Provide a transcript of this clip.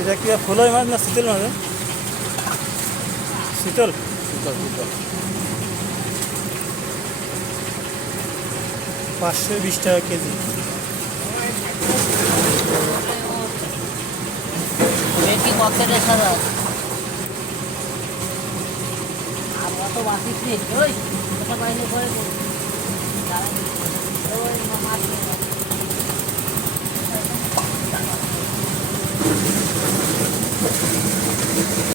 এটা কি ফুলই মাছ না শীতল মাছ? শীতল শীতল শীতল 520 টাকা কেজি। বেশি কত রেখা দাও আর অত বাসি ওই এটা বাইরে করে